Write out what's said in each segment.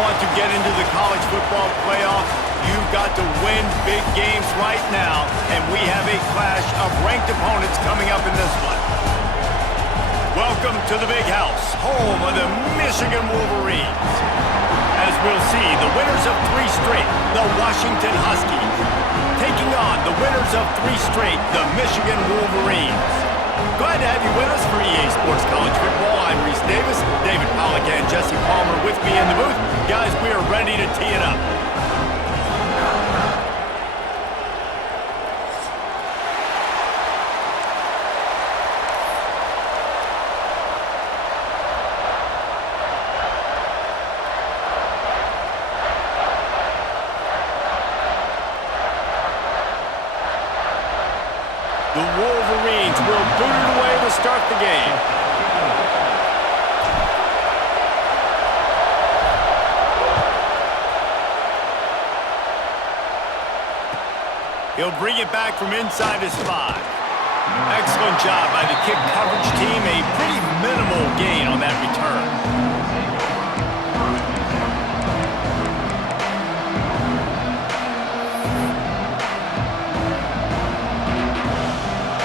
want to get into the college football playoff, you've got to win big games right now, and we have a clash of ranked opponents coming up in this one. Welcome to the Big House, home of the Michigan Wolverines. As we'll see, the winners of 3 straight, the Washington Huskies, taking on the winners of 3 straight, the Michigan Wolverines. Glad to have you with us for EA Sports College Football. I'm Reese Davis, David Pollack and Jesse Palmer with me in the booth. Guys, we are ready to tee it up. The Wolverines will boot it away to start the game. He'll bring it back from inside his 5. Excellent job by the kick coverage team. A pretty minimal gain on that return.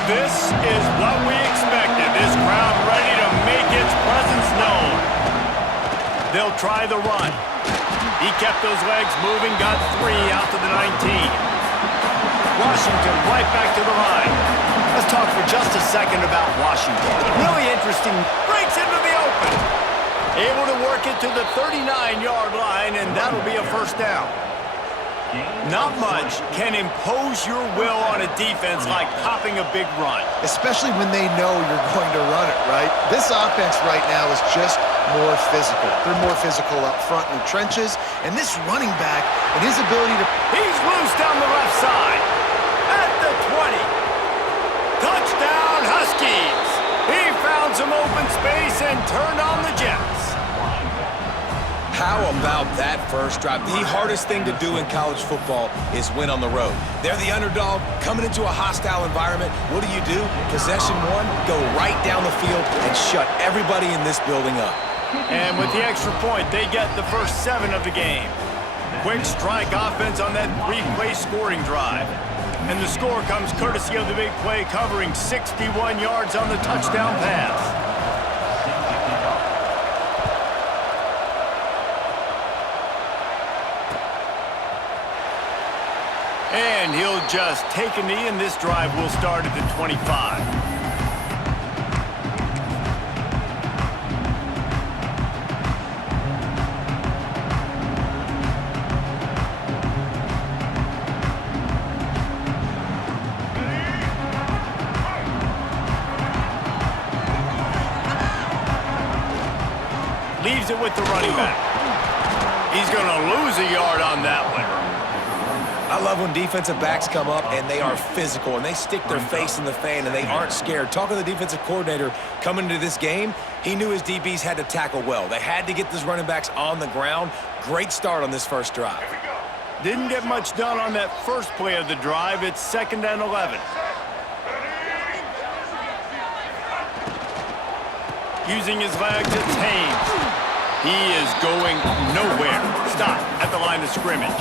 This is what we expected. This crowd ready to make its presence known. They'll try the run. He kept those legs moving, got 3 out to the 19. Washington right back to the line. Let's talk for just a second about Washington. Really interesting. Breaks into the open. Able to work it to the 39-yard line, and that'll be a first down. Not much can impose your will on a defense like popping a big run. Especially when they know you're going to run it, right? This offense right now is just more physical. They're more physical up front in the trenches, and this running back and his ability to... He's loose down the left side. At the 20. Touchdown, Huskies. He found some open space and turned on the Jets. How about that first drive? The hardest thing to do in college football is win on the road. They're the underdog, coming into a hostile environment. What do? Possession 1, go right down the field and shut everybody in this building up. And with the extra point, they get the first 7 of the game. Quick strike offense on that 3-play scoring drive. And the score comes courtesy of the big play, covering 61 yards on the touchdown pass. And he'll just take a knee, and this drive will start at the 25. Leaves it with the running back. He's going to lose a yard on that one. I love when defensive backs come up and they are physical and they stick their face in the fan and they aren't scared. Talking to the defensive coordinator coming into this game, he knew his DBs had to tackle well. They had to get those running backs on the ground. Great start on this first drive. Didn't get much done on that first play of the drive. It's 2nd and 11. Using his legs, it's Haynes. He is going nowhere. Stop at the line of scrimmage.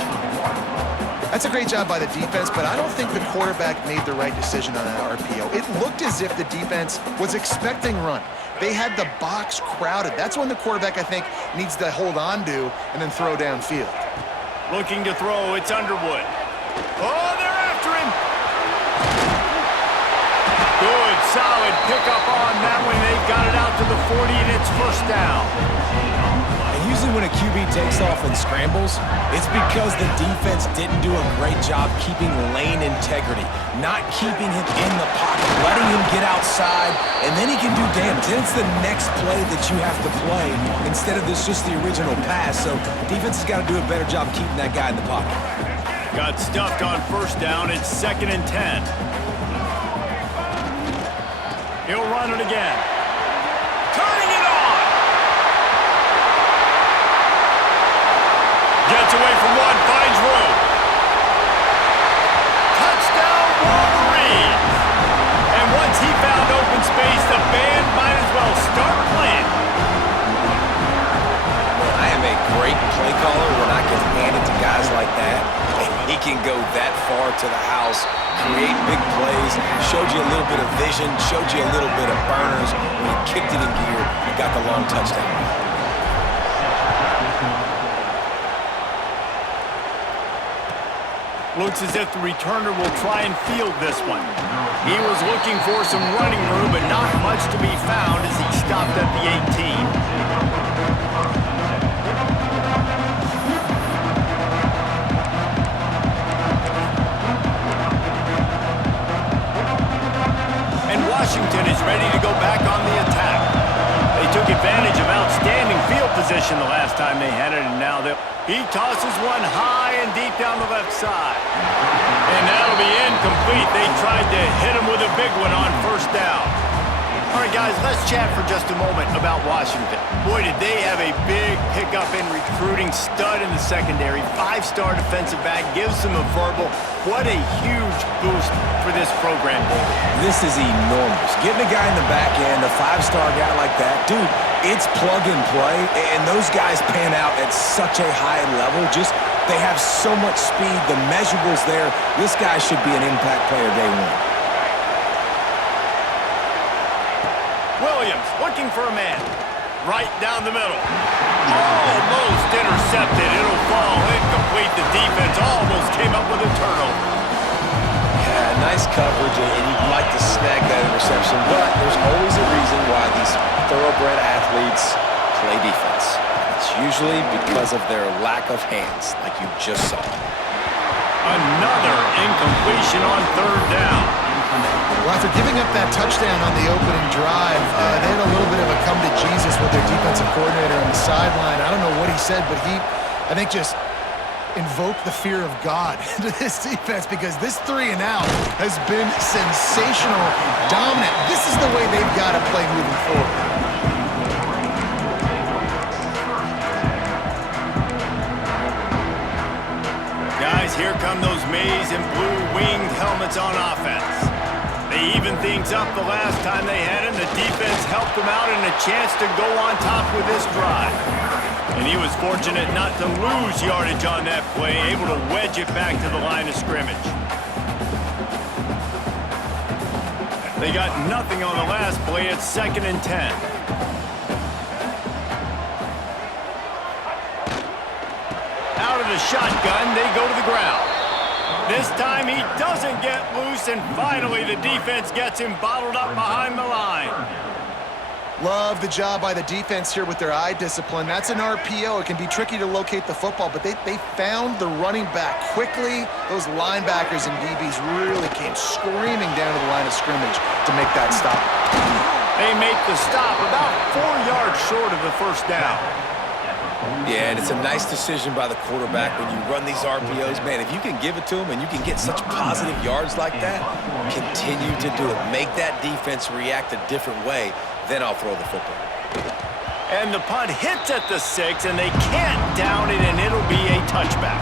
That's a great job by the defense, but I don't think the quarterback made the right decision on that RPO. It looked as if the defense was expecting run. They had the box crowded. That's when the quarterback, I think, needs to hold on to and then throw downfield. Looking to throw, it's Underwood. Oh, they're after him. Good, solid pickup on that one. They've got it out to the 40, and it's first down. Usually when a QB takes off and scrambles, it's because the defense didn't do a great job keeping lane integrity, not keeping him in the pocket, letting him get outside, and then he can do damage. Then it's the next play that you have to play instead of this just the original pass. So defense has got to do a better job keeping that guy in the pocket. Got stuffed on first down. It's 2nd and 10. He'll run it again. Turning it on. Gets away from one, finds room. Touchdown, Wolverines. And once he found open space, the band might as well start playing. I am a great play caller when I can hand it to guys like that, and he can go that far to the house, create big plays, showed you a little bit of vision, showed you a little bit of burners. When he kicked it in gear, he got the long touchdown. Looks as if the returner will try and field this one. He was looking for some running room, but not much to be found as he stopped at the 18. And Washington is ready to go back on the attack. They took advantage of outstanding field position the last time they had it, and now he tosses one high and deep down the left side. And that'll be incomplete. They tried to hit him with a big one on first down. All right, guys, let's chat for just a moment about Washington. Boy, did they have a big pickup in recruiting. Stud in the secondary. 5-star defensive back. Gives them a verbal. What a huge boost for this program, David. This is enormous. Getting a guy in the back end, a 5-star guy like that, dude, it's plug and play, and those guys pan out at such a high level. Just, they have so much speed. The measurables there. This guy should be an impact player day one. Williams looking for a man. Right down the middle. Almost intercepted. It'll fall incomplete. The defense almost came up with a turnover. Yeah, nice coverage, and you'd like to snag that interception, but there's always a reason why these thoroughbred athletes play defense. It's usually because of their lack of hands, like you just saw. Another incompletion on third down. Well, after giving up that touchdown on the opening drive, they had a little bit of a come to Jesus with their defensive coordinator on the sideline. I don't know what he said, but he, I think, just invoked the fear of God into this defense, because this 3 and out has been sensational, dominant. This is the way they've got to play moving forward. Guys, here come those maize and blue winged helmets on offense. They evened things up the last time they had him. The defense helped them out and a chance to go on top with this drive. And he was fortunate not to lose yardage on that play, able to wedge it back to the line of scrimmage. They got nothing on the last play. It's 2nd and 10. Out of the shotgun, they go to the ground. This time he doesn't get loose, and finally the defense gets him bottled up behind the line. Love the job by the defense here with their eye discipline. That's an RPO. It can be tricky to locate the football, but they found the running back quickly. Those linebackers and DBs really came screaming down to the line of scrimmage to make that stop. They make the stop about 4 yards short of the first down. Yeah, and it's a nice decision by the quarterback when you run these RPOs. Man, if you can give it to him and you can get such positive yards like that, continue to do it. Make that defense react a different way, then I'll throw the football. And the punt hits at the 6, and they can't down it, and it'll be a touchback.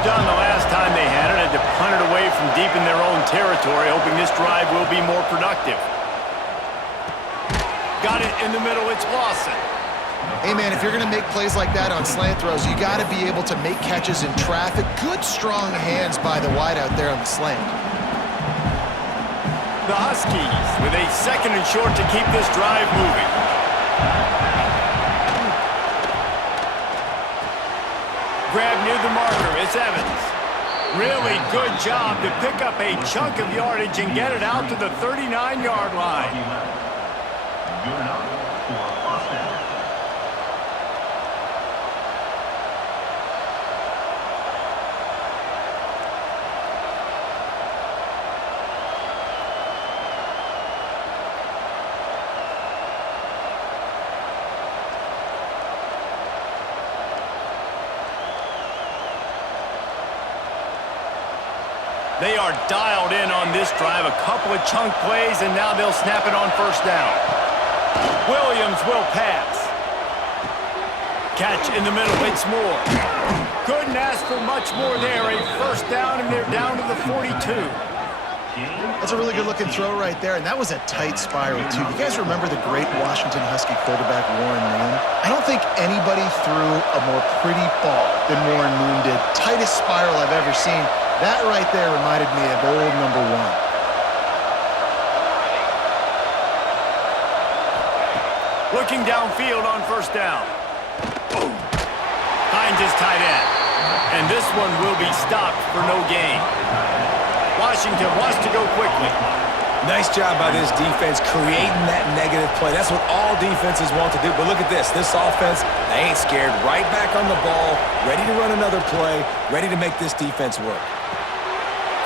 Done the last time they had it. Had to punt it away from deep in their own territory, hoping this drive will be more productive. Got it in the middle. It's Lawson. Hey, man, if you're going to make plays like that on slant throws, you got to be able to make catches in traffic. Good, strong hands by the wideout there on the slant. The Huskies with a 2nd and short to keep this drive moving. Grab near the marker, it's Evans. Really good job to pick up a chunk of yardage and get it out to the 39-yard line. They are dialed in on this drive. A couple of chunk plays, and now they'll snap it on first down. Williams will pass. Catch in the middle. It's Moore. Couldn't ask for much more there. A first down, and they're down to the 42. That's a really good-looking throw right there, and that was a tight spiral, too. You guys remember the great Washington Husky quarterback Warren Moon? I don't think anybody threw a more pretty ball than Warren Moon did. Tightest spiral I've ever seen. That right there reminded me of old number 1. Looking downfield on first down. Finds his tight end. And this one will be stopped for no gain. Washington wants to go quickly. Nice job by this defense creating that negative play. That's what all defenses want to do. But look at this. This offense, they ain't scared. Right back on the ball, ready to run another play, ready to make this defense work.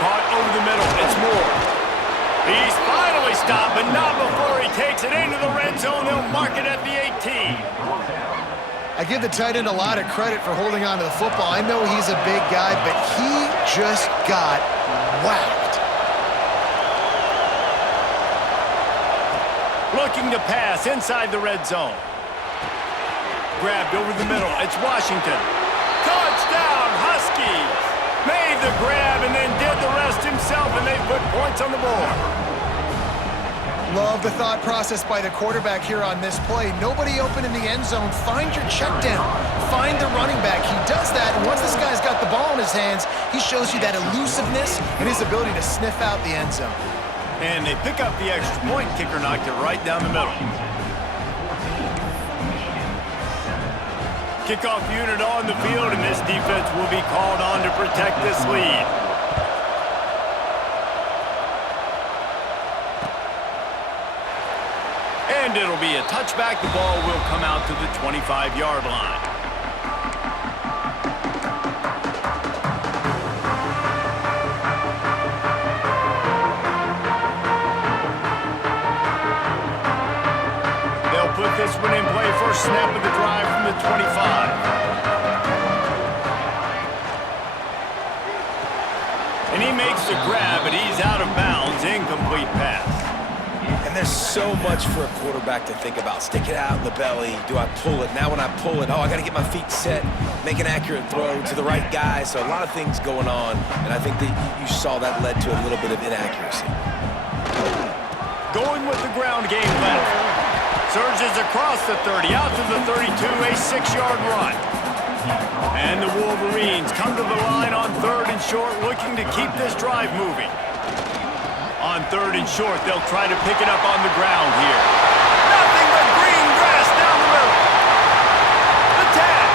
Caught over the middle. It's Moore. He's finally stopped, but not before he takes it into the red zone. They'll mark it at the 18. I give the tight end a lot of credit for holding on to the football. I know he's a big guy, but he just got whacked. Looking to pass inside the red zone. Grabbed over the middle. It's Washington. Touchdown, Huskies! Made the grab and then did the rest himself, and they put points on the board. Love the thought process by the quarterback here on this play. Nobody open in the end zone. Find your check down. Find the running back. He does that, and once this guy's got the ball in his hands, he shows you that elusiveness and his ability to sniff out the end zone. And they pick up the extra point. Kicker knocked it right down the middle. Kickoff unit on the field, and this defense will be called on to protect this lead. And it'll be a touchback. The ball will come out to the 25-yard line. They'll put this one in play. First snap of the drive from the 25. And he makes the grab, but he's out of bounds. Incomplete pass. And there's so much for a quarterback to think about. Stick it out in the belly. Do I pull it? Now when I pull it, I got to get my feet set, make an accurate throw to the right guy. So a lot of things going on, and I think that you saw that led to a little bit of inaccuracy. Going with the ground game left. Surges across the 30, out to the 32, a 6-yard run. And the Wolverines come to the line on 3rd and short, looking to keep this drive moving. On 3rd and short, they'll try to pick it up on the ground here. Nothing but green grass down the middle. The tag.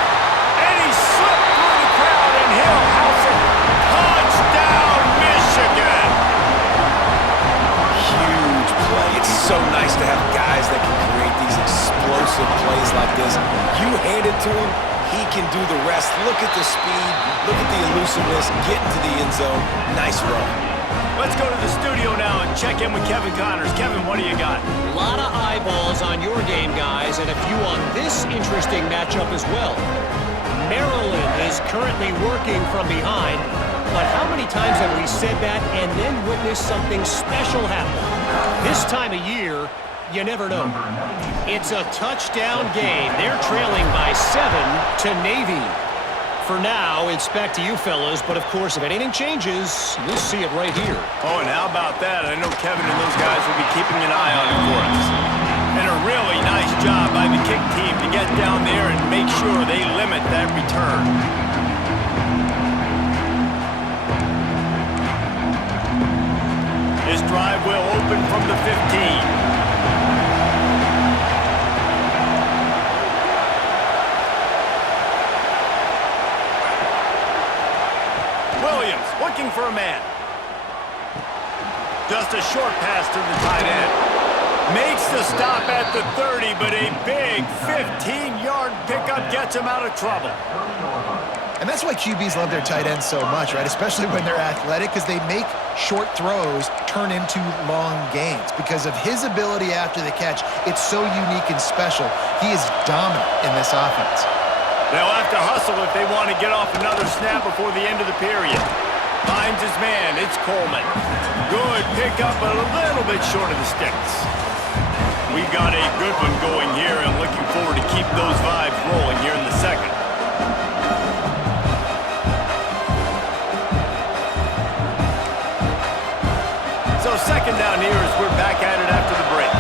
And he slipped through the crowd, and he'll house it. Touchdown, Michigan. Huge play. It's so nice to have guys that can create these explosive plays like this. You hand it to him, he can do the rest. Look at the speed. Look at the elusiveness. Get into the end zone. Nice run. Let's go to the studio now and check in with Kevin Connors. Kevin, what do you got? A lot of eyeballs on your game, guys, and a few on this interesting matchup as well. Maryland is currently working from behind, but how many times have we said that and then witnessed something special happen? This time of year, you never know. It's a touchdown game. They're trailing by 7 to Navy. For now, it's back to you fellas, but of course, if anything changes, we'll see it right here. Oh, and how about that? I know Kevin and those guys will be keeping an eye on it for us. And a really nice job by the kick team to get down there and make sure they limit that return. This drive will open from the 15. Williams looking for a man. Just a short pass to the tight end. Makes the stop at the 30, but a big 15-yard pickup gets him out of trouble. And that's why QBs love their tight ends so much, right? Especially when they're athletic, because they make short throws turn into long gains. Because of his ability after the catch, it's so unique and special. He is dominant in this offense. They'll have to hustle if they want to get off another snap before the end of the period. Finds his man. It's Coleman. Good pickup, but a little bit short of the sticks. We've got a good one going here and looking forward to keep those vibes rolling here in the second. So second down here as we're back at it after the break.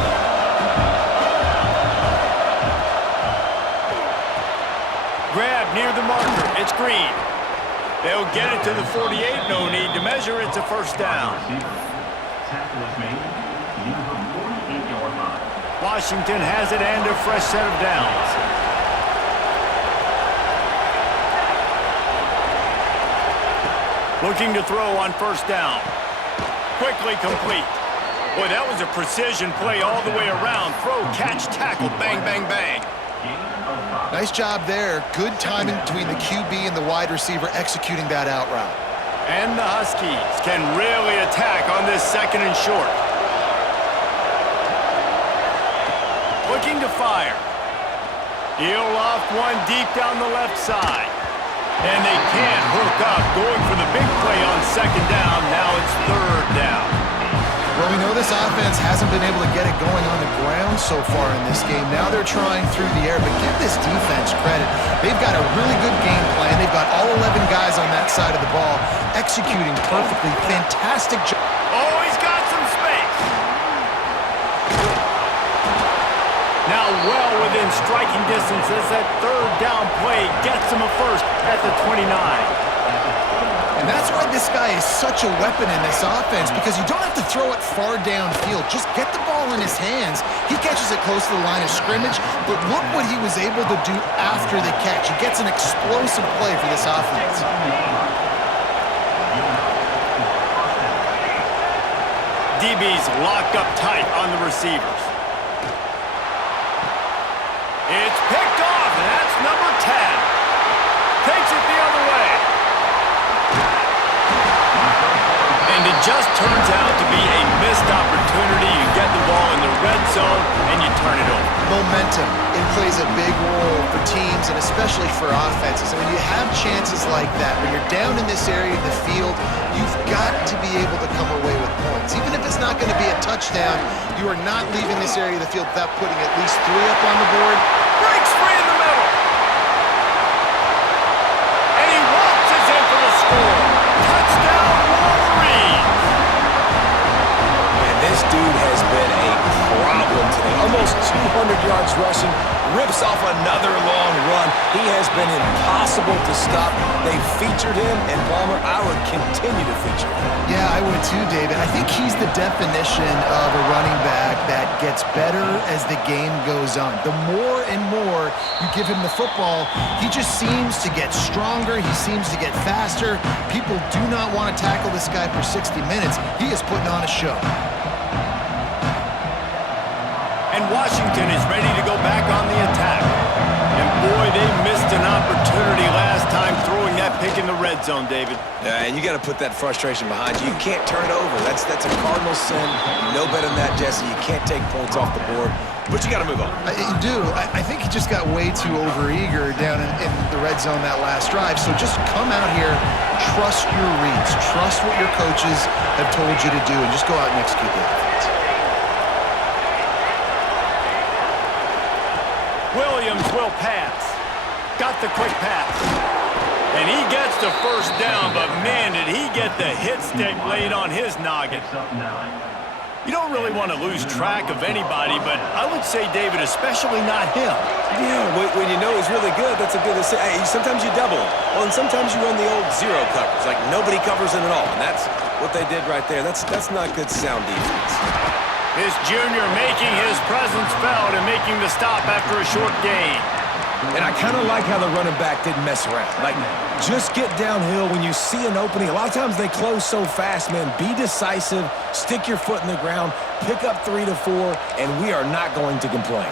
Grab near the marker. It's Green. They'll get it to the 48. No need to measure. It's a first down. Washington has it and a fresh set of downs. Looking to throw on first down. Quickly complete. Boy, that was a precision play all the way around. Throw, catch, tackle, bang, bang, bang. Nice job there. Good timing between the QB and the wide receiver executing that out route. And the Huskies can really attack on this second and short. Looking to fire. He'll off one deep down the left side. And they can't hook up. Going for the big play on second down. Now it's third down. Well, we know this offense hasn't been able to get it going on the ground so far in this game. Now they're trying through the air, but give this defense credit. They've got a really good game plan. They've got all 11 guys on that side of the ball executing perfectly. Fantastic job. Oh, he's got some space. Now well within striking distance as that third down play gets him a first at the 29. And that's why this guy is such a weapon in this offense, because you don't have to throw it far downfield. Just get the ball in his hands. He catches it close to the line of scrimmage, but look what he was able to do after the catch. He gets an explosive play for this offense. DB's locked up tight on the receivers. It's picked off, and that's number 10. Takes it the other way. And it just turns out to be a missed opportunity. You get the ball in the red zone, and you turn it over. Momentum. It plays a big role for teams and especially for offenses. And when you have chances like that, when you're down in this area of the field, you've got to be able to come away with points. Even if it's not going to be a touchdown, you are not leaving this area of the field without putting at least 3 up on the board. Breaks free in the middle. And he waltzes in for the score. Touchdown, Wolverine. And this dude has been a problem today. Almost 200 yards rushing, rips off another long run. He has been impossible to stop. They've featured him, and Palmer, I would continue to feature him. Yeah, I would too, David. I think he's the definition of a running back that gets better as the game goes on. The more and more you give him the football, he just seems to get stronger. He seems to get faster. People do not want to tackle this guy for 60 minutes. He is putting on a show. And Washington is ready to go back on the attack. And boy, they missed an opportunity last time throwing that pick in the red zone, David. Yeah, and you got to put that frustration behind you. You can't turn it over. That's a cardinal sin. You know better than that, Jesse. You can't take points off the board, but you got to move on. You do. I think he just got way too overeager down in the red zone that last drive. So just come out here, trust your reads, trust what your coaches have told you to do, and just go out and execute the offense. Williams will pass. Got the quick pass. And he gets the first down, but man, did he get the hit stick laid on his noggin. You don't really want to lose track of anybody, but I would say, David, especially not him. Yeah, when you know he's really good, that's a good thing. Hey, sometimes you double him. Well, and sometimes you run the old zero coverage, like nobody covers him at all, and that's what they did right there. That's not good sound defense. This junior making his presence felt and making the stop after a short gain. And I kind of like how the running back didn't mess around. Like, just get downhill when you see an opening. A lot of times they close so fast, man. Be decisive, stick your foot in the ground, pick up 3 to 4, and we are not going to complain.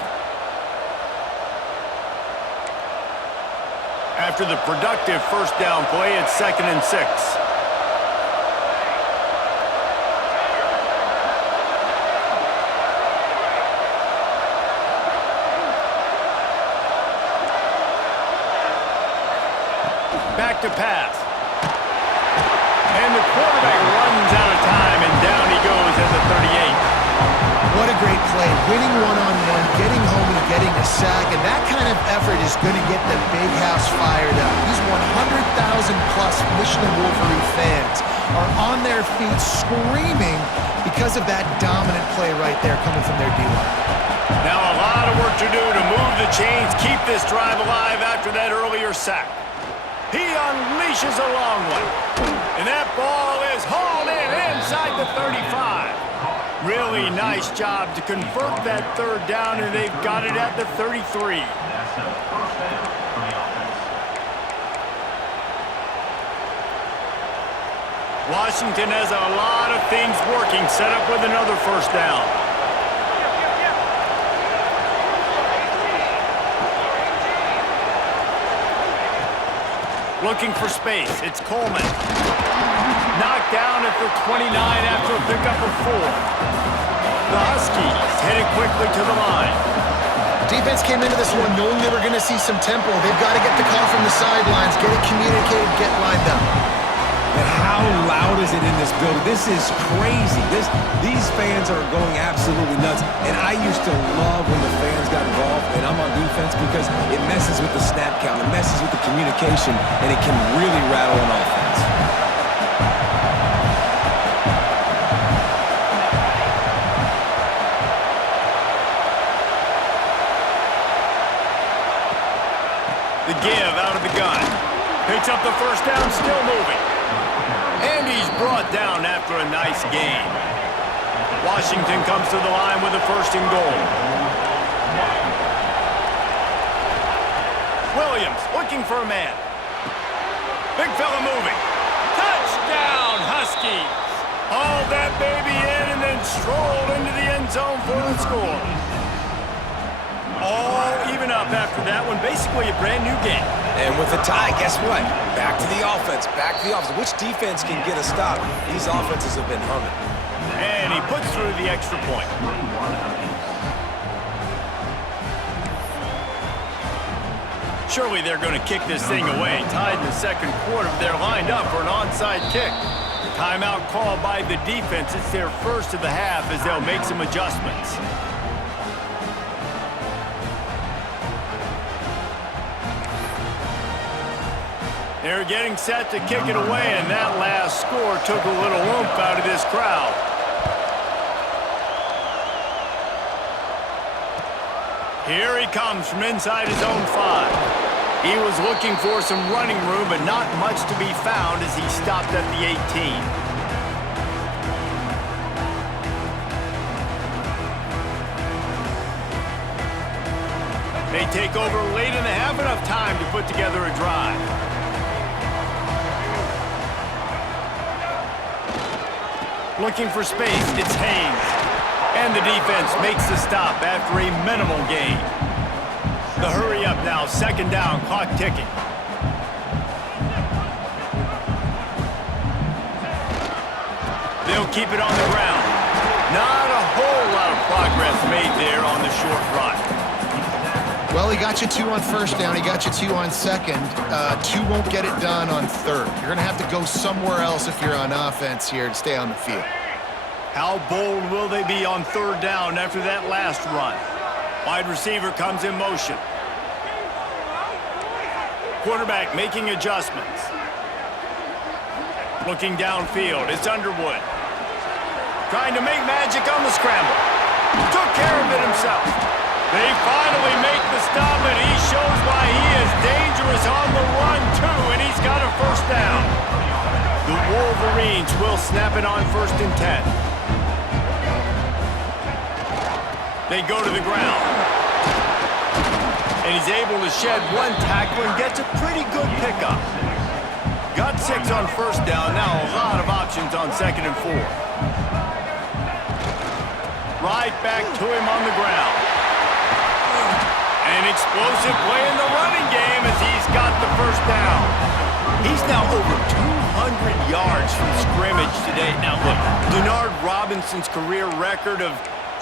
After the productive first down play, it's 2nd and 6. Back to pass. And the What a great play. Winning one-on-one, getting home and getting a sack, and that kind of effort is going to get the big house fired up. These 100,000-plus Michigan Wolverine fans are on their feet screaming because of that dominant play right there coming from their D-line. Now a lot of work to do to move the chains, keep this drive alive after that earlier sack. He unleashes a long one. And that ball is hauled in inside the 35. Really nice job to convert that third down, and they've got it at the 33. Washington has a lot of things working, set up with another first down. Looking for space. It's Coleman. Knocked down at the 29 after a pickup of 4. The Huskies headed quickly to the line. Defense came into this one knowing they were going to see some tempo. They've got to get the call from the sidelines, get it communicated, get lined up. And how loud is it in this building? This is crazy. These fans are going absolutely nuts. And I used to love when the fans got involved, and I'm on defense, because it messes with the snap count, it messes with the communication, and it can really rattle an offense. The give out of the gun. Picks up the first down, still moving. And he's brought down after a nice gain. Washington comes to the line with a first and goal. Williams looking for a man. Big fella moving. Touchdown, Huskies. Hauled that baby in and then strolled into the end zone for the score. All even up after that one. Basically a brand new game. And with the tie, guess what? Back to the offense, back to the offense. Which defense can get a stop? These offenses have been humming. And he puts through the extra point. Surely they're going to kick this thing away. Tied in the second quarter. They're lined up for an onside kick. Timeout called by the defense. It's their first of the half as they'll make some adjustments. They're getting set to kick it away, and that last score took a little oomph out of this crowd. Here he comes from inside his own 5. He was looking for some running room, but not much to be found as he stopped at the 18. They take over late in the half, enough time to put together a drive. Looking for space, it's Haynes. And the defense makes the stop after a minimal gain. The hurry up now, second down, clock ticking. They'll keep it on the ground. Not a whole lot of progress made there on the short run. Well, he got you 2 on first down. He got you 2 on second. 2 won't get it done on third. You're going to have to go somewhere else if you're on offense here to stay on the field. How bold will they be on third down after that last run? Wide receiver comes in motion. Quarterback making adjustments. Looking downfield. It's Underwood. Trying to make magic on the scramble. Took care of it himself. They finally make the stop, and he shows why he is dangerous on the run, too, and he's got a first down. The Wolverines will snap it on 1st and 10. They go to the ground. And he's able to shed 1 tackle and gets a pretty good pickup. Got 6 on first down, now a lot of options on 2nd and 4. Right back to him on the ground. An explosive play in the running game as he's got the first down. He's now over 200 yards from scrimmage today. Now look, Denard Robinson's career record of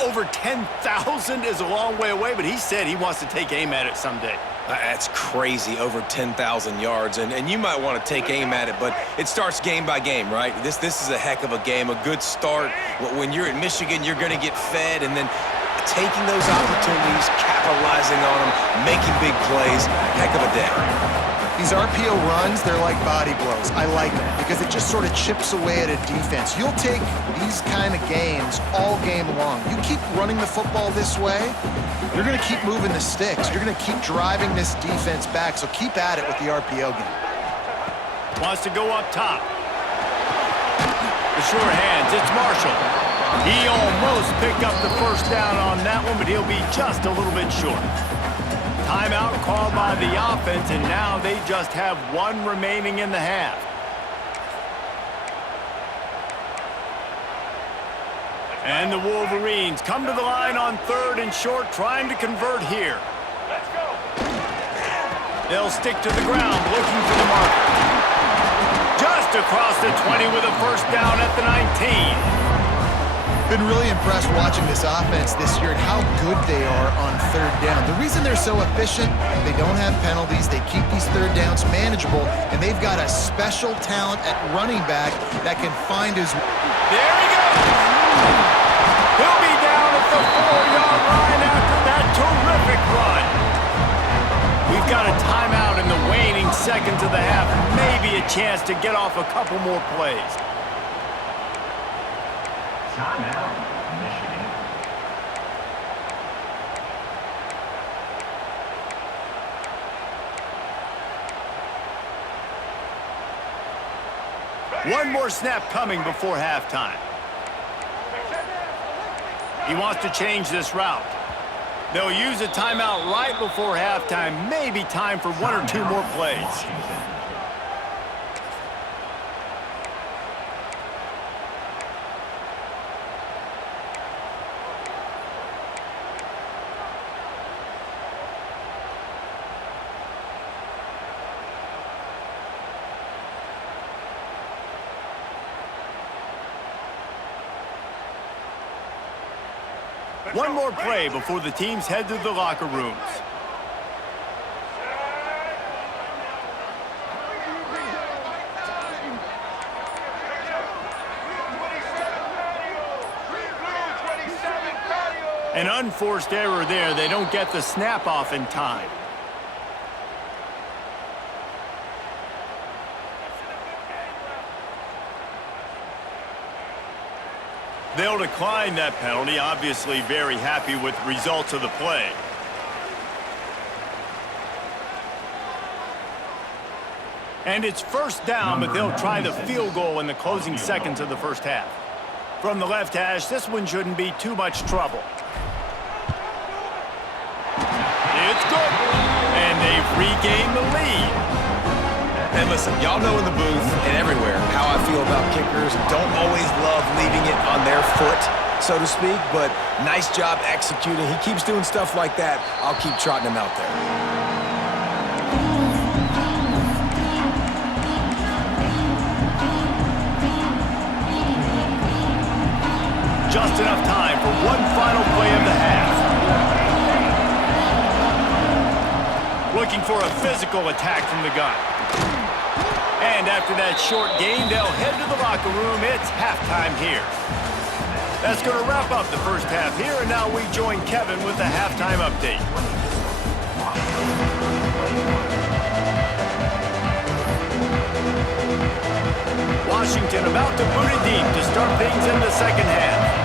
over 10,000 is a long way away, but he said he wants to take aim at it someday. That's crazy, over 10,000 yards, and you might want to take aim at it, but it starts game by game, right? This is a heck of a game, a good start. When you're at Michigan, you're going to get fed, and then taking those opportunities, capitalizing on them, making big plays, heck of a day. These RPO runs, they're like body blows. I like them because it just sort of chips away at a defense. You'll take these kind of games all game long. You keep running the football this way, you're going to keep moving the sticks. You're going to keep driving this defense back, so keep at it with the RPO game. Wants to go up top. The sure hands, it's Marshall. He almost picked up the first down on that one, but he'll be just a little bit short. Timeout called by the offense, and now they just have one remaining in the half. And the Wolverines come to the line on 3rd and short, trying to convert here. Let's go. They'll stick to the ground, looking for the marker. Just across the 20 with a first down at the 19. Been really impressed watching this offense this year and how good they are on 3rd down. The reason they're so efficient, they don't have penalties, they keep these 3rd downs manageable, and they've got a special talent at running back that can find his... There he goes! He'll be down at the 4-yard line after that terrific run. We've got a timeout in the waning seconds of the half, maybe a chance to get off a couple more plays. Timeout, Michigan. One more snap coming before halftime. He wants to change this route. They'll use a timeout right before halftime. Maybe time for one or two more plays. One more play before the teams head to the locker rooms. An unforced error there. They don't get the snap off in time. They'll decline that penalty, obviously very happy with the results of the play. And it's first down, but they'll try the field goal in the closing seconds of the first half. From the left hash, this one shouldn't be too much trouble. It's good. And they've regained the lead. And listen, y'all know in the booth and everywhere how I feel about kickers. Don't always love leaving it on their foot, so to speak, but nice job executing. He keeps doing stuff like that. I'll keep trotting him out there. Just enough time for one final play of the half. Looking for a physical attack from the gun. And after that short gain, they'll head to the locker room. It's halftime here. That's going to wrap up the first half here, and now we join Kevin with the halftime update. Washington about to boot it deep to start things in the second half.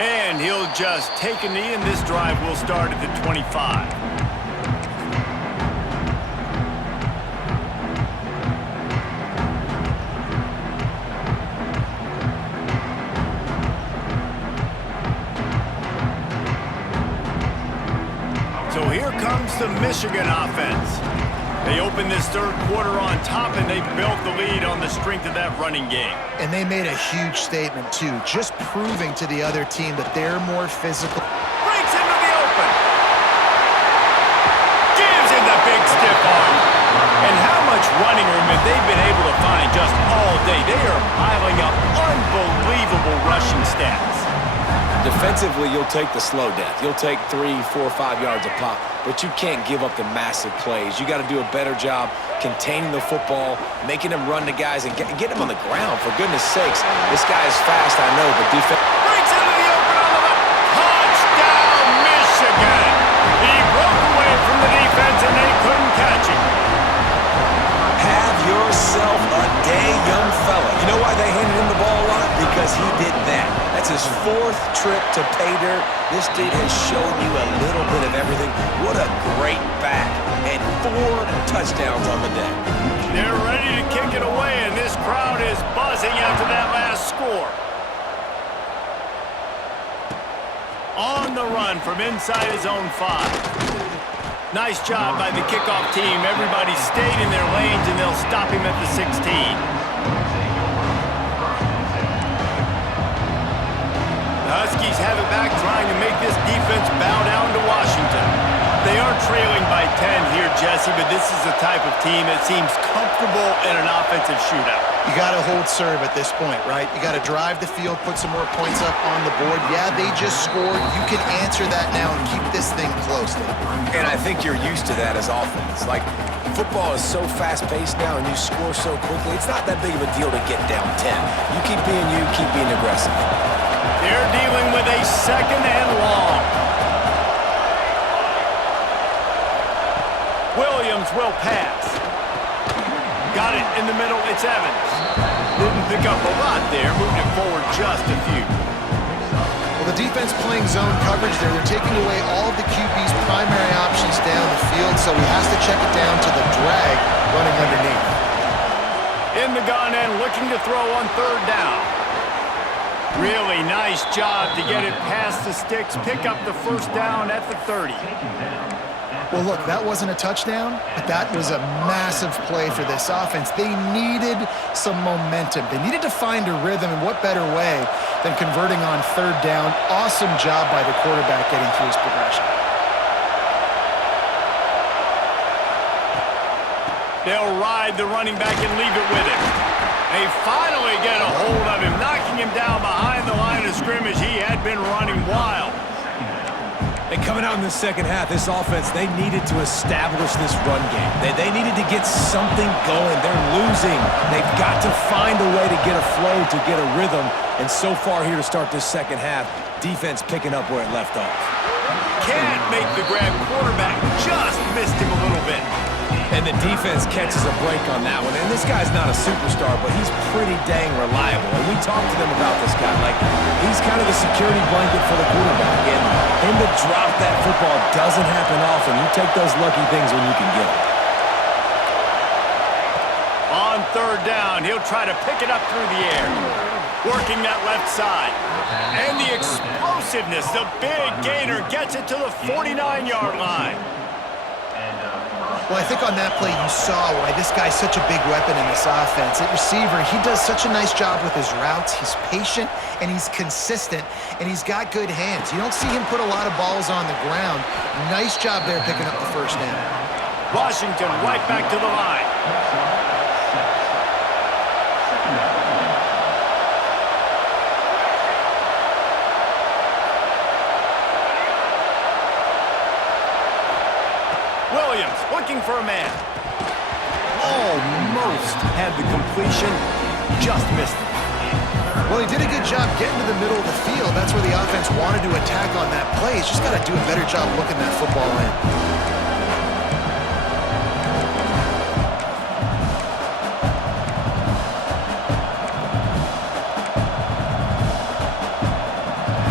And he'll just take a knee, and this drive will start at the 25. So here comes the Michigan offense. They opened this third quarter on top, and they built the lead on the strength of that running game. And they made a huge statement, too, just proving to the other team that they're more physical. Breaks into the open. Gives him the big stiff arm. And how much running room that they've been able to find just all day. They are piling up unbelievable rushing stats. Defensively, you'll take the slow death. You'll take 3, 4, 5 yards a pop, but you can't give up the massive plays. You got to do a better job containing the football, making them run to guys, and getting them on the ground. For goodness sakes, this guy is fast, I know, but defense... Breaks into the open on the left. Touchdown, Michigan! He broke away from the defense, and they couldn't catch him. Have yourself a day, young fella. You know why they handed him the ball a lot? Because he did that. That's his 4th trip to pay dirt. This dude has shown you a little bit of everything. What a great back. And 4 touchdowns on the day. They're ready to kick it away, and this crowd is buzzing after that last score. On the run from inside his own 5. Nice job by the kickoff team. Everybody stayed in their lanes, and they'll stop him at the 16. The Huskies have it back, trying to make this defense bow down to Washington. They are trailing by 10 here, Jesse, but this is the type of team that seems comfortable in an offensive shootout. You got to hold serve at this point, right? You got to drive the field, put some more points up on the board. Yeah, they just scored. You can answer that now and keep this thing close. And I think you're used to that as offense. Like, football is so fast-paced now and you score so quickly, it's not that big of a deal to get down 10. You keep being aggressive. They're dealing with a 2nd and long. Williams will pass. Got it in the middle. It's Evans. Didn't pick up a lot there. Moved it forward just a few. Well, the defense playing zone coverage there. They're taking away all of the QB's primary options down the field, so he has to check it down to the drag running underneath. In the gun and looking to throw on 3rd down. Really nice job to get it past the sticks. Pick up the 1st down at the 30. Well, look, that wasn't a touchdown, but that was a massive play for this offense. They needed some momentum. They needed to find a rhythm, and what better way than converting on 3rd down. Awesome job by the quarterback getting through his progression. They'll ride the running back and leave it with him. They finally get a hold of him, knocking him down behind the line of scrimmage. He had been running wild. And coming out in the 2nd half, this offense, they needed to establish this run game. They needed to get something going. They're losing. They've got to find a way to get a flow, to get a rhythm. And so far here to start this 2nd half, defense picking up where it left off. Can't make the grab. Quarterback just missed him a little bit. And the defense catches a break on that one. And this guy's not a superstar, but he's pretty dang reliable. And we talked to them about this guy. Like, he's kind of the security blanket for the quarterback. And him to drop that football doesn't happen often. You take those lucky things when you can get them. On 3rd down, he'll try to pick it up through the air. Working that left side. And the explosiveness, the big gainer gets it to the 49-yard line. Well, I think on that play you saw why this guy's such a big weapon in this offense. At receiver, he does such a nice job with his routes. He's patient, and he's consistent, and he's got good hands. You don't see him put a lot of balls on the ground. Nice job there picking up the 1st down. Washington right back to the line. Williams looking for a man. Almost had the completion, just missed it. Well, he did a good job getting to the middle of the field. That's where the offense wanted to attack on that play. He's just got to do a better job looking that football in.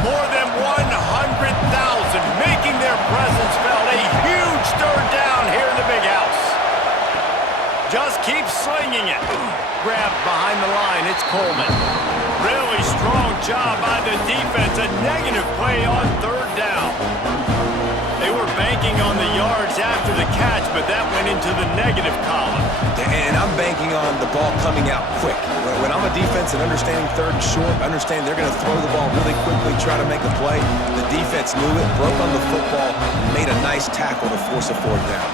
More than 100,000 making their presence felt. A huge 3rd down here in the big house. Just keep slinging it. Grabbed behind the line. It's Coleman. Really strong job by the defense. A negative play on 3rd down. They were banking on the yards after the catch, but that went into the negative column. And I'm banking on the ball coming out quick. When I'm a defense and understanding 3rd and short, understand they're going to throw the ball really quickly, try to make a play. The defense knew it, broke on the football, made a nice tackle to force a 4th down.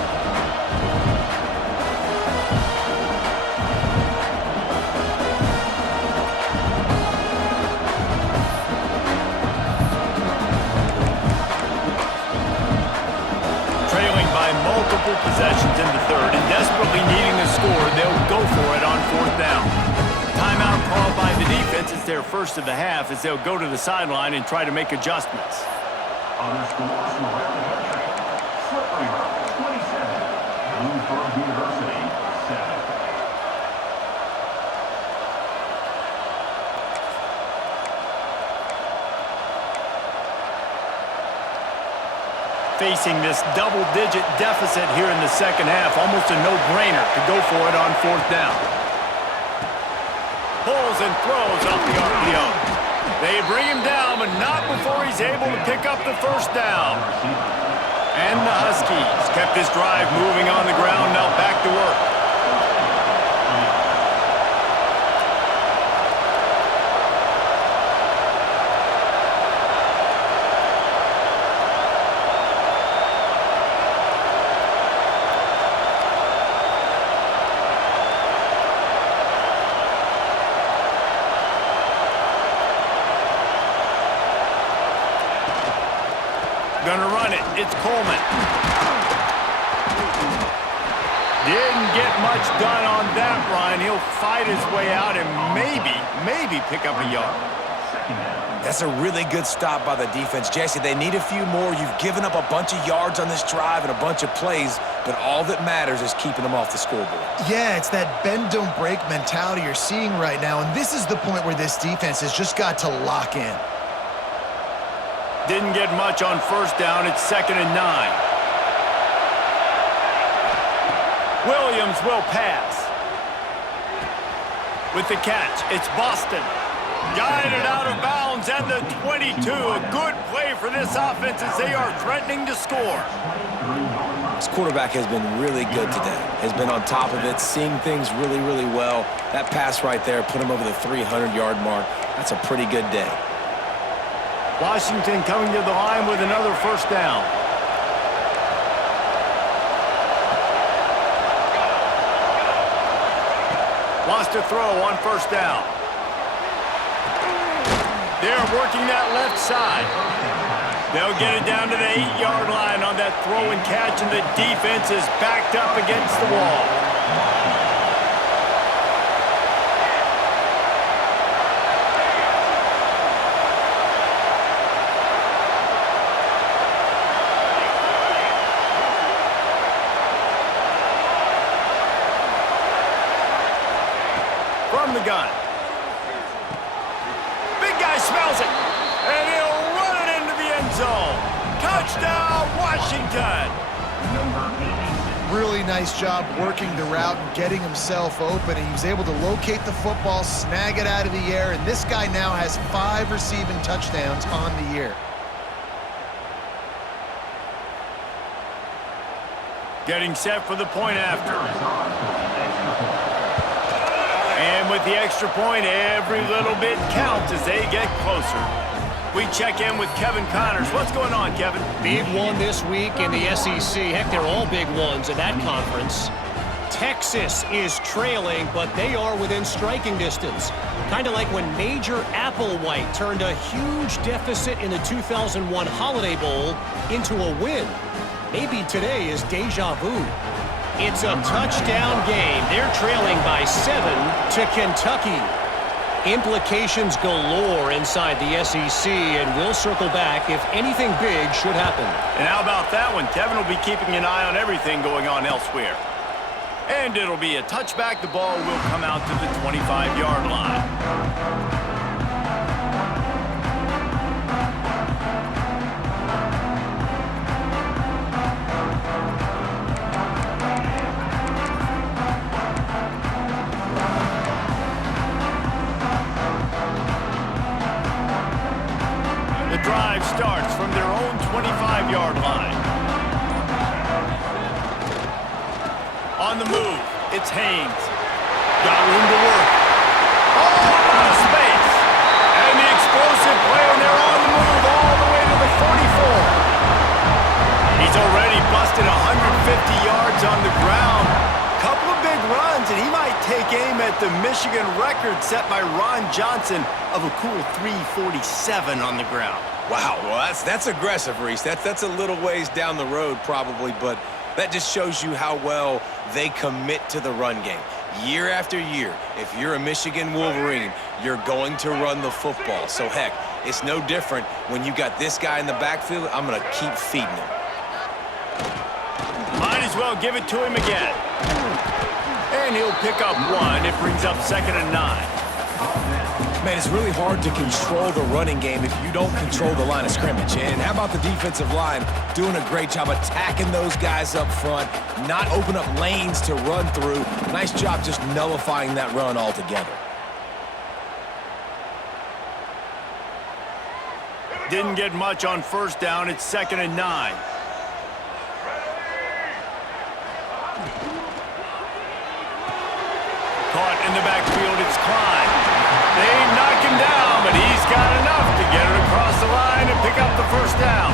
is their first of the half as they'll go to the sideline and try to make adjustments. Other scores from around the country. Slippery Rock, 27. Bloomsburg University, 7. Facing this double-digit deficit here in the second half, almost a no-brainer to go for it on fourth down. Pulls and throws off the RPO. They bring him down, but not before he's able to pick up the first down. And the Huskies kept this drive moving on the ground, now back to work. Gonna run it. It's Coleman. Didn't get much done on that run. He'll fight his way out and maybe pick up a yard. That's a really good stop by the defense. Jesse, they need a few more. You've given up a bunch of yards on this drive and a bunch of plays, but all that matters is keeping them off the scoreboard. Yeah, it's that bend, don't break mentality you're seeing right now, and this is the point where this defense has just got to lock in. Didn't get much on first down. It's 2nd and 9. Williams will pass. With the catch, it's Boston. Guided out of bounds at the 22. A good play for this offense as they are threatening to score. This quarterback has been really good today. Has been on top of it, seeing things really, really well. That pass right there put him over the 300-yard mark. That's a pretty good day. Washington coming to the line with another first down. Wants to throw on first down. They're working that left side. They'll get it down to the 8-yard line on that throw and catch, and the defense is backed up against the wall. From the gun. Big guy smells it, and he'll run it into the end zone. Touchdown, Washington! Really nice job working the route and getting himself open. He was able to locate the football, snag it out of the air, and this guy now has 5 receiving touchdowns on the year. Getting set for the point after. And with the extra point, every little bit counts as they get closer. We check in with Kevin Connors. What's going on, Kevin? Big one this week in the SEC. Heck, they're all big ones in that conference. Texas is trailing, but they are within striking distance. Kind of like when Major Applewhite turned a huge deficit in the 2001 Holiday Bowl into a win. Maybe today is deja vu. It's a touchdown game. They're trailing by 7 to Kentucky. Implications galore inside the SEC, and we'll circle back if anything big should happen. And how about that one? Kevin will be keeping an eye on everything going on elsewhere. And it'll be a touchback. The ball will come out to the 25-yard line. Drive starts from their own 25-yard line. On the move, it's Haynes. Got room to work. Oh, a lot of space. And the explosive play, and they're on the move all the way to the 44. He's already busted 150 yards on the ground. Couple of big runs, and he might take aim at the Michigan record set by Ron Johnson of a cool 347 on the ground. Wow, well, that's aggressive, Reese. That's a little ways down the road probably, but that just shows you how well they commit to the run game. Year after year, if you're a Michigan Wolverine, you're going to run the football. So, heck, it's no different when you got this guy in the backfield. I'm going to keep feeding him. Might as well give it to him again. And he'll pick up one. It brings up 2nd and 9. Man, it's really hard to control the running game if you don't control the line of scrimmage. And how about the defensive line doing a great job attacking those guys up front, not open up lanes to run through. Nice job just nullifying that run altogether. Didn't get much on 1st down. It's 2nd and 9. Caught in the backfield, it's Klein. They knock him down, but he's got enough to get it across the line and pick up the 1st down.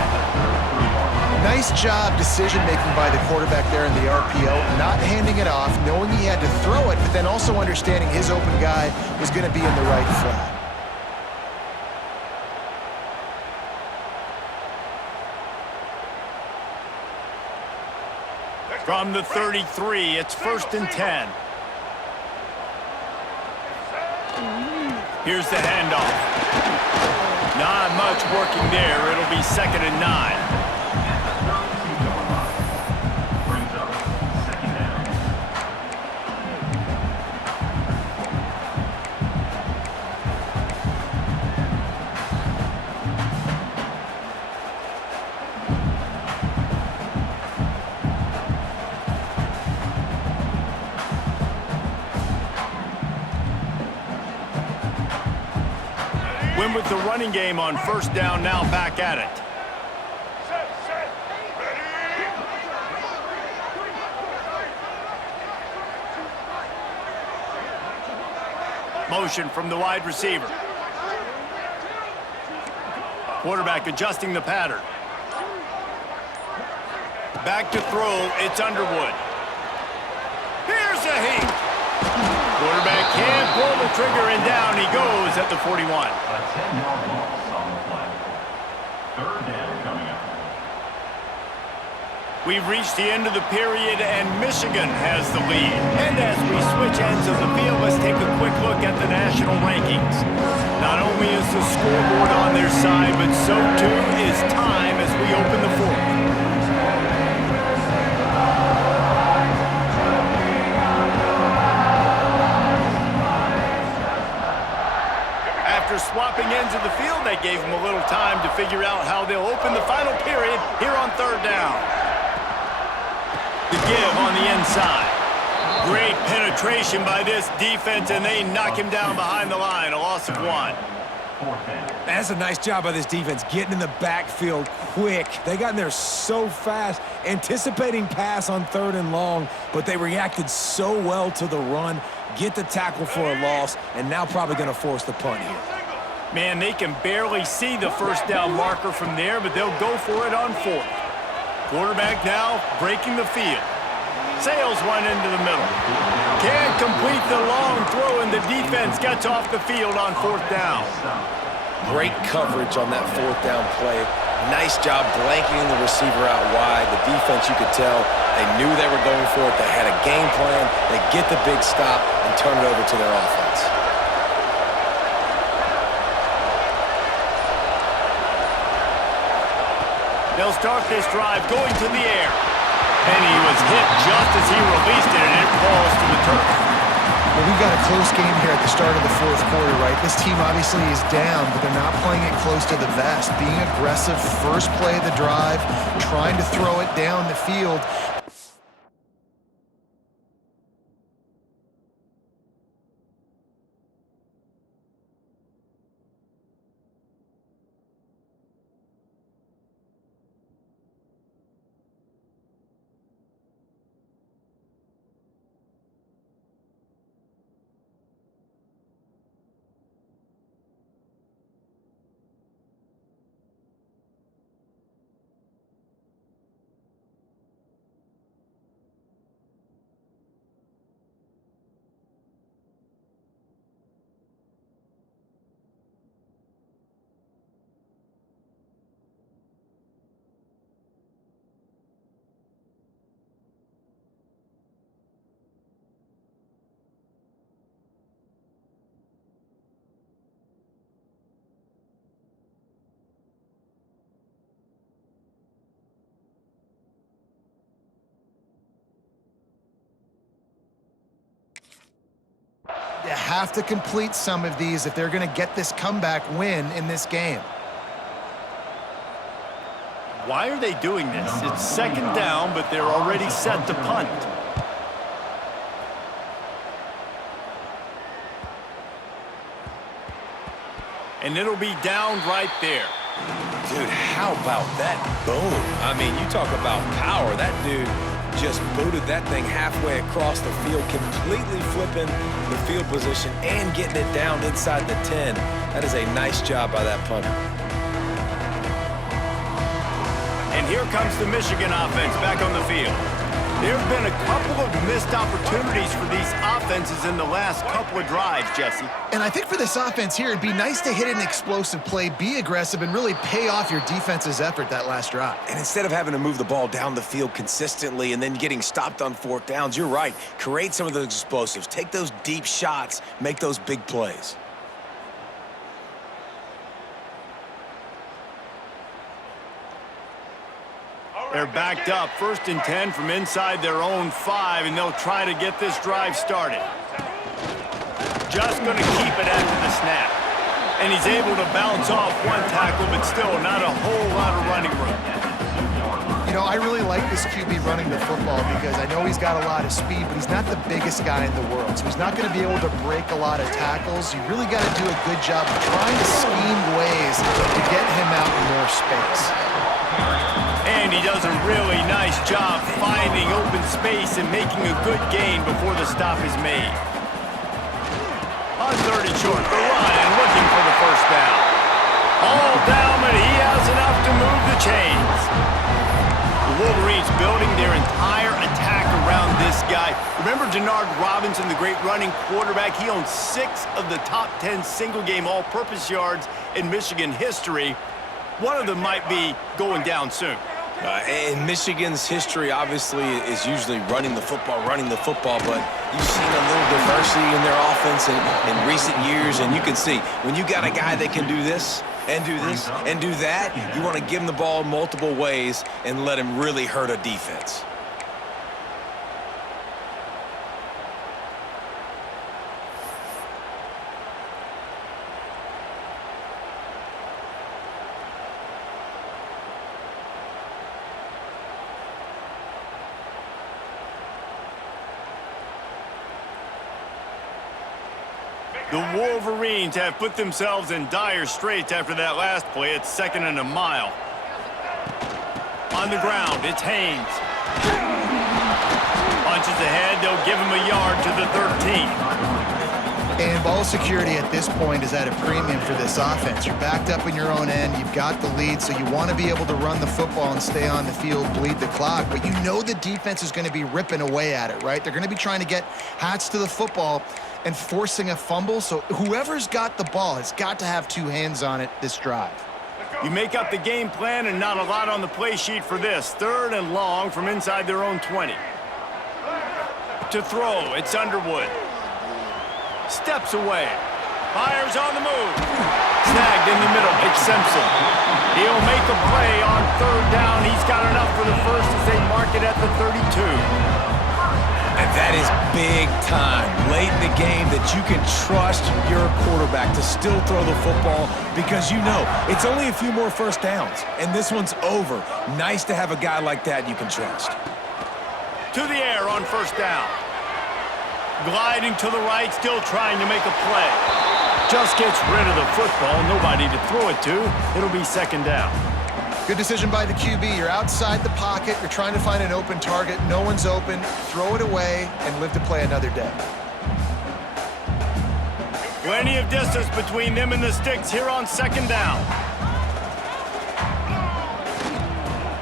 Nice job decision-making by the quarterback there in the RPO, not handing it off, knowing he had to throw it, but then also understanding his open guy was going to be in the right flat. From the 33, it's 1st and 10. Here's the handoff. Not much working there. It'll be 2nd and 9. Brings up 2nd down. Win with the running game on 1st down, now back at it. Motion from the wide receiver. Quarterback adjusting the pattern. Back to throw, it's Underwood. Here's a heat. Quarterback can't pull the trigger, and down he goes at the 41. A 10-yard loss on the play. 3rd down coming up. We've reached the end of the period, and Michigan has the lead. And as we switch ends of the field, let's take a quick look at the national rankings. Not only is the scoreboard on their side, but so too is time as we open the 4th. After swapping ends of the field, they gave them a little time to figure out how they'll open the final period here on 3rd down. The give on the inside. Great penetration by this defense, and they knock him down behind the line, a loss of 1. 4th down. That's a nice job by this defense, getting in the backfield quick. They got in there so fast, anticipating pass on 3rd and long, but they reacted so well to the run, get the tackle for a loss, and now probably going to force the punt here. Man, they can barely see the 1st down marker from there, but they'll go for it on 4th. Quarterback now breaking the field. Sails one into the middle. Can't complete the long throw, and the defense gets off the field on 4th down. Great coverage on that 4th down play. Nice job blanketing the receiver out wide. The defense, you could tell, they knew they were going for it. They had a game plan. They get the big stop and turn it over to their offense. They'll start this drive going to the air. And he was hit just as he released it, and it falls to the turf. Well, we've got a close game here at the start of the 4th quarter, right? This team obviously is down, but they're not playing it close to the vest. Being aggressive, first play of the drive, trying to throw it down the field. have to complete some of these if they're going to get this comeback win in this game. Why are they doing this? It's second down, but they're already set to punt. And it'll be down right there. Dude, how about that boom? I mean, you talk about power. That dude just booted that thing halfway across the field, completely flipping the field position and getting it down inside the 10. That is a nice job by that punter. And here comes the Michigan offense back on the field. There have been a couple of missed opportunities for these offenses in the last couple of drives, Jesse. And I think for this offense here, it'd be nice to hit an explosive play, be aggressive, and really pay off your defense's effort that last drive. And instead of having to move the ball down the field consistently and then getting stopped on fourth downs, you're right. Create some of those explosives. Take those deep shots. Make those big plays. They're backed up, 1st and 10 from inside their own 5, and they'll try to get this drive started. Just going to keep it after the snap. And he's able to bounce off one tackle, but still not a whole lot of running room. You know, I really like this QB running the football because I know he's got a lot of speed, but he's not the biggest guy in the world. So he's not going to be able to break a lot of tackles. You really got to do a good job of trying to scheme ways to get him out in more space. And he does a really nice job finding open space and making a good gain before the stop is made. On 30 short, the run and looking for the first down. All down, but he has enough to move the chains. The Wolverines building their entire attack around this guy. Remember Denard Robinson, the great running quarterback? He owns 6 of the top 10 single-game all-purpose yards in Michigan history. One of them might be going down soon. And Michigan's history, obviously, is usually running the football, but you've seen a little diversity in their offense in recent years, and you can see when you got a guy that can do this and do this and do that, you want to give him the ball multiple ways and let him really hurt a defense. The Wolverines have put themselves in dire straits after that last play. It's 2nd and a mile. On the ground, it's Haynes. Punches ahead, they'll give him a yard to the 13. And ball security at this point is at a premium for this offense. You're backed up in your own end. You've got the lead, so you want to be able to run the football and stay on the field, bleed the clock. But you know the defense is going to be ripping away at it, right? They're going to be trying to get Hats to the football and forcing a fumble. So whoever's got the ball has got to have 2 hands on it this drive. You make up the game plan and not a lot on the play sheet for this. 3rd and long from inside their own 20. To throw, it's Underwood. Steps away. Fires on the move. Snagged in the middle, it's Simpson. He'll make a play on 3rd down. He's got enough for the first as they mark it at the 32. And that is big time, late in the game, that you can trust your quarterback to still throw the football because you know it's only a few more first downs, and this one's over. Nice to have a guy like that you can trust. To the air on 1st down. Gliding to the right, still trying to make a play. Just gets rid of the football, nobody to throw it to. It'll be 2nd down. Good decision by the QB. You're outside the pocket. You're trying to find an open target. No one's open. Throw it away and live to play another day. Plenty of distance between them and the sticks here on 2nd down.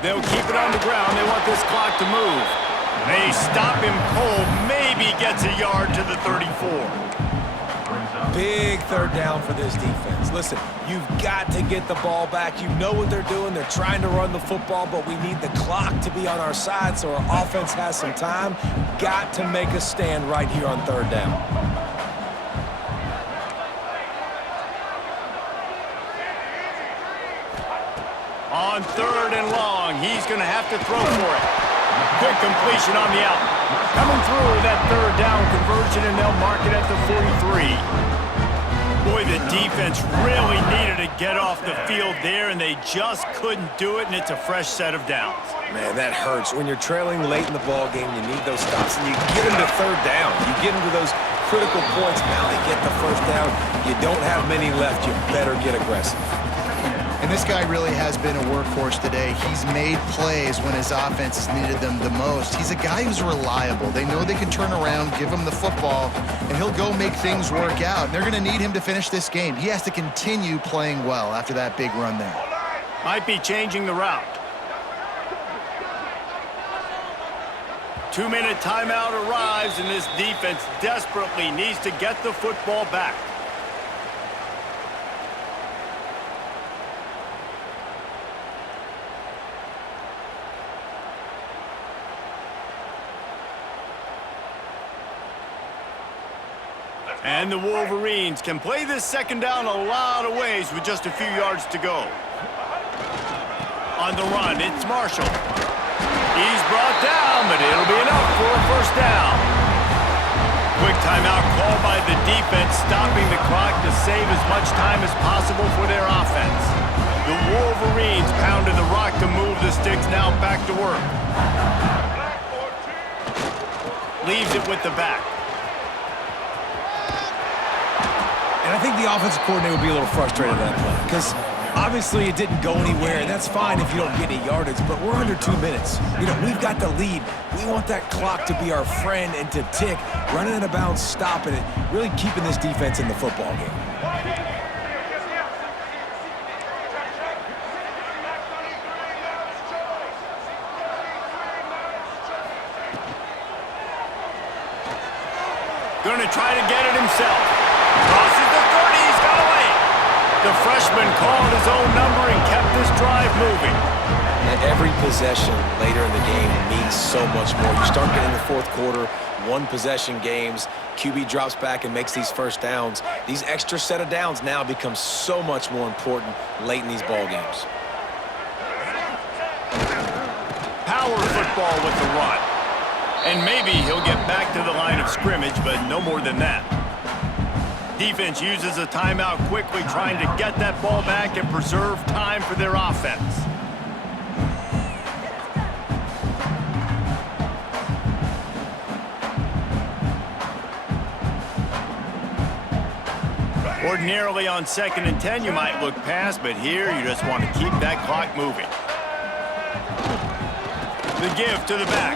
They'll keep it on the ground. They want this clock to move. They stop him cold. Maybe gets a yard to the 34. Big 3rd down for this defense. Listen, you've got to get the ball back. You know what they're doing. They're trying to run the football, but we need the clock to be on our side so our offense has some time. Got to make a stand right here on 3rd down. On 3rd and long, he's going to have to throw for it. Good completion on the out. Coming through that third down conversion, and they'll mark it at the 43. Boy, the defense really needed to get off the field there, and they just couldn't do it, and it's a fresh set of downs. Man, that hurts. When you're trailing late in the ball game, you need those stops, and you get them to third down. You get them to those critical points. Now they get the first down. You don't have many left. You better get aggressive. And this guy really has been a workhorse today. He's made plays when his offense has needed them the most. He's a guy who's reliable. They know they can turn around, give him the football, and he'll go make things work out. And they're going to need him to finish this game. He has to continue playing well after that big run there. Might be changing the route. 2-minute timeout arrives, and this defense desperately needs to get the football back. And the Wolverines can play this second down a lot of ways with just a few yards to go. On the run, it's Marshall. He's brought down, but it'll be enough for a first down. Quick timeout called by the defense, stopping the clock to save as much time as possible for their offense. The Wolverines pounded the rock to move the sticks, now back to work. Leaves it with the back. And I think the offensive coordinator would be a little frustrated at that play because obviously it didn't go anywhere, and that's fine if you don't get any yardage, but we're under 2 minutes. You know, we've got the lead. We want that clock to be our friend and to tick, running out of bounds, stopping it, really keeping this defense in the football game. Going to try to get it himself. Crosses the 30, he's got away. The freshman called his own number and kept this drive moving. And every possession later in the game means so much more. You start getting the fourth quarter, one-possession games, QB drops back and makes these first downs. These extra set of downs now become so much more important late in these ball games. Power football with the run. And maybe he'll get back to the line of scrimmage, but no more than that. Defense uses a timeout quickly, trying to get that ball back and preserve time for their offense. Ordinarily on 2nd and 10, you might look past, but here you just want to keep that clock moving. The give to the back.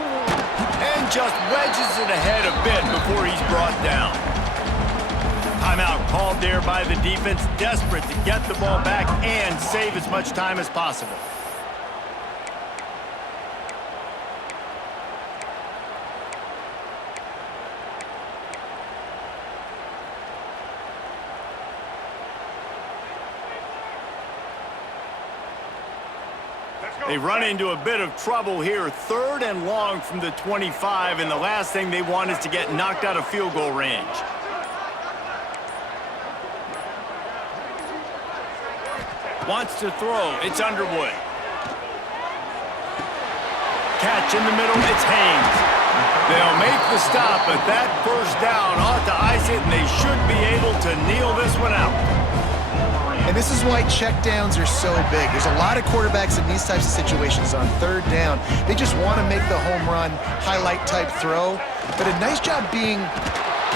And just wedges it ahead a bit before he's brought down. Timeout called there by the defense, desperate to get the ball back and save as much time as possible. They run into a bit of trouble here, 3rd and long from the 25, and the last thing they want is to get knocked out of field goal range. Wants to throw. It's Underwood. Catch in the middle. It's Haynes. They'll make the stop, but that first down ought to ice it, and they should be able to kneel this one out. And this is why checkdowns are so big. There's a lot of quarterbacks in these types of situations on 3rd down. They just want to make the home run, highlight type throw. But a nice job being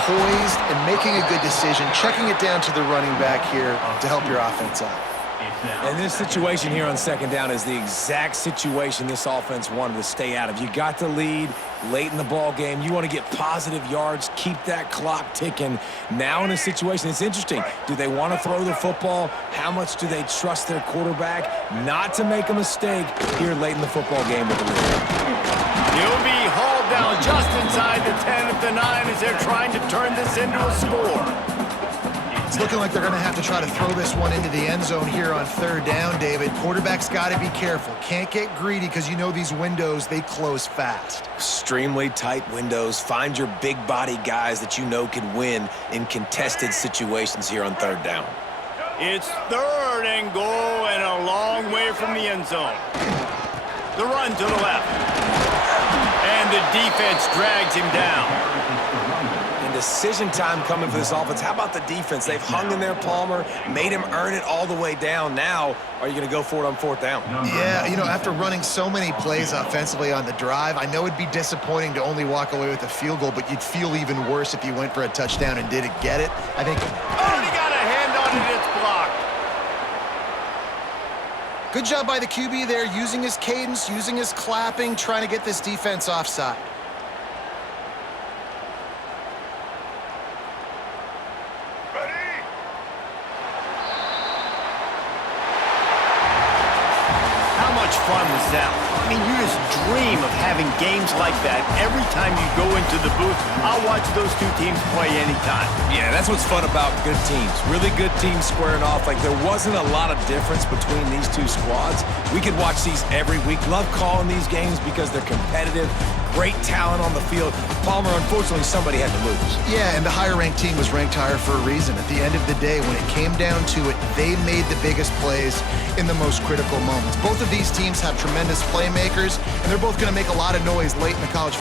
poised and making a good decision, checking it down to the running back here to help your offense out. And this situation here on 2nd down is the exact situation this offense wanted to stay out of. You got the lead late in the ball game. You want to get positive yards, keep that clock ticking. Now in a situation, it's interesting. Do they want to throw the football? How much do they trust their quarterback not to make a mistake here late in the football game with the lead? He'll be hauled down just inside the 10 at the 9 as they're trying to turn this into a score. It's looking like they're going to have to try to throw this one into the end zone here on 3rd down, David. Quarterback's got to be careful. Can't get greedy because you know these windows, they close fast. Extremely tight windows. Find your big body guys that you know can win in contested situations here on 3rd down. It's 3rd and goal and a long way from the end zone. The run to the left. And the defense drags him down. And decision time coming for this offense. How about the defense? They've hung in there, Palmer, made him earn it all the way down. Now, are you going to go for it on 4th down? Yeah, you know, after running so many plays offensively on the drive, I know it'd be disappointing to only walk away with a field goal, but you'd feel even worse if you went for a touchdown and didn't get it. I think... Oh, he got a hand on it. It's blocked. Good job by the QB there, using his cadence, using his clapping, trying to get this defense offside. How much fun was that? I mean, you just dream of having games like that every time you go into the booth. I'll watch those two teams play anytime. Yeah, that's what's fun about good teams. Really good teams squaring off. Like, there wasn't a lot of difference between these two squads. We could watch these every week. Love calling these games because they're competitive. Great talent on the field. Palmer, unfortunately, somebody had to lose. Yeah, and the higher-ranked team was ranked higher for a reason. At the end of the day, when it came down to it, they made the biggest plays in the most critical moments. Both of these teams have tremendous playmakers, and they're both going to make a lot of noise late in the college